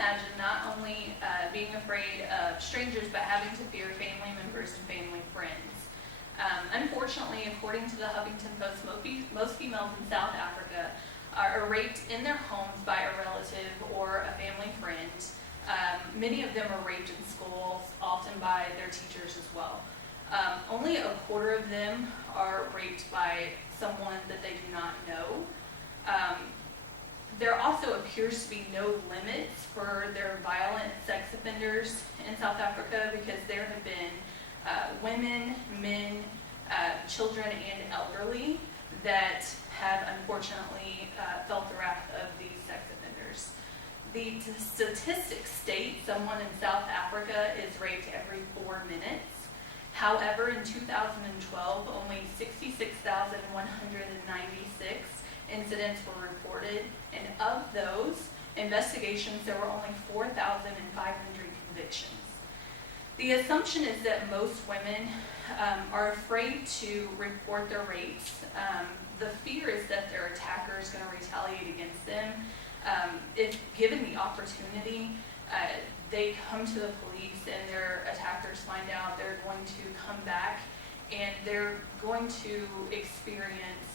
imagine not only being afraid of strangers, but having to fear family members and family friends. Unfortunately, according to the Huffington Post, most females in South Africa are raped in their homes by a relative or a family friend. Many of them are raped in schools, often by their teachers as well. Only a quarter of them are raped by someone that they do not know. There also appears to be no limits for their violent sex offenders in South Africa, because there have been women, men, children, and elderly that have unfortunately felt the wrath of these sex offenders. The statistics state someone in South Africa is raped every 4 minutes. However, in 2012, only 66,196 incidents were reported, and of those investigations, there were only 4,500 convictions. The assumption is that most women are afraid to report their rapes. The fear is that their attacker is going to retaliate against them. If given the opportunity, they come to the police and their attackers find out, they're going to come back and they're going to experience,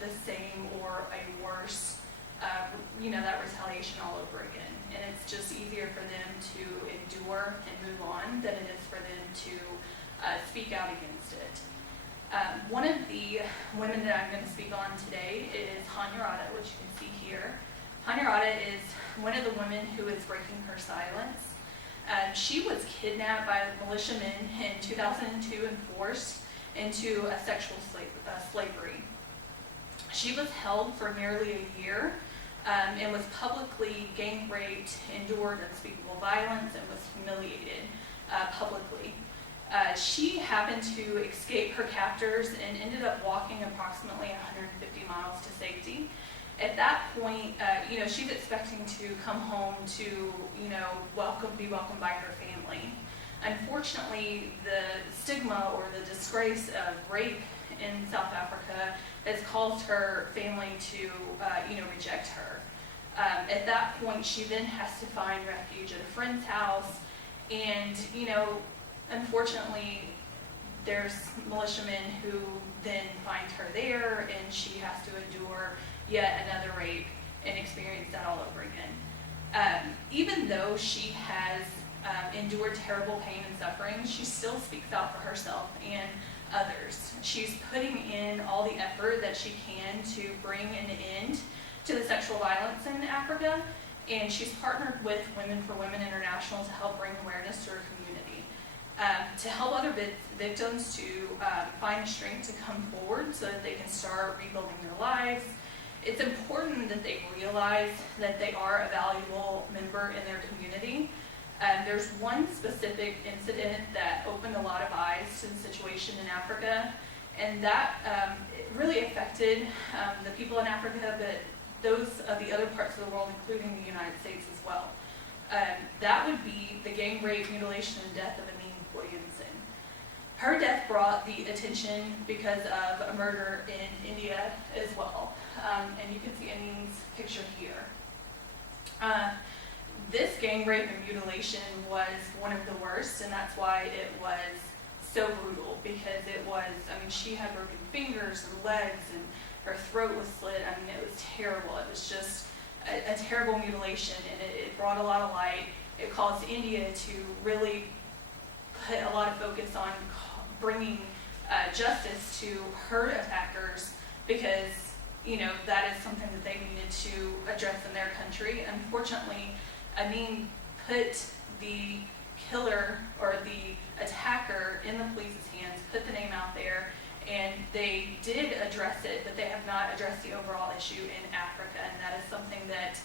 the same or a worse, that retaliation all over again. And it's just easier for them to endure and move on than it is for them to speak out against it. One of the women that I'm going to speak on today is Hanyarada, which you can see here. Hanyarada is one of the women who is breaking her silence. She was kidnapped by militiamen in 2002 and forced into a sexual slavery. She was held for nearly a year and was publicly gang raped, endured unspeakable violence, and was humiliated publicly. She happened to escape her captors and ended up walking approximately 150 miles to safety. At that point, she's expecting to come home to, be welcomed by her family. Unfortunately, the stigma or the disgrace of rape in South Africa has caused her family to, reject her. At that point, she then has to find refuge at a friend's house, and, unfortunately, there's militiamen who then find her there, and she has to endure yet another rape and experience that all over again. Even though she has endured terrible pain and suffering, she still speaks out for herself and others. She's putting in all the effort that she can to bring an end to the sexual violence in Africa, and she's partnered with Women for Women International to help bring awareness to her community. To help other victims to find strength to come forward so that they can start rebuilding their lives. It's important that they realize that they are a valuable member in their community. There's one specific incident that opened a lot of eyes to the situation in Africa, and that it really affected the people in Africa, but those of the other parts of the world, including the United States as well. That would be the gang rape, mutilation, and death of Anine Williamson. Her death brought the attention because of a murder in India as well. And you can see Anine's picture here. This gang rape and mutilation was one of the worst, and that's why it was so brutal, because she had broken fingers and legs, and her throat was slit. It was terrible. It was just a terrible mutilation, and it brought a lot of light. It caused India to really put a lot of focus on bringing justice to her attackers, because that is something that they needed to address in their country. Unfortunately, Anine put the killer or the attacker in the police's hands, put the name out there, and they did address it, but they have not addressed the overall issue in Africa, and that is something that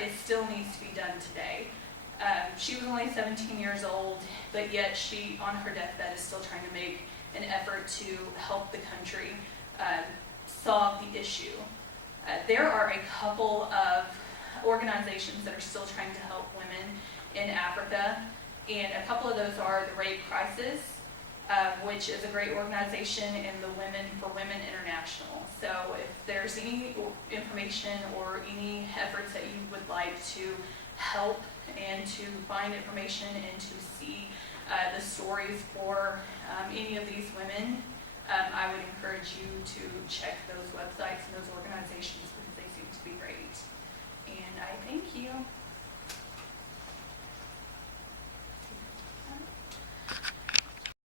it still needs to be done today. She was only 17 years old, but yet she, on her deathbed, is still trying to make an effort to help the country solve the issue. There are a couple of organizations that are still trying to help women in Africa, and a couple of those are the Rape Crisis, which is a great organization, and the Women for Women International. So if there's any information or any efforts that you would like to help and to find information and to see the stories for any of these women, I would encourage you to check those websites and those organizations because they seem to be great. And I thank you.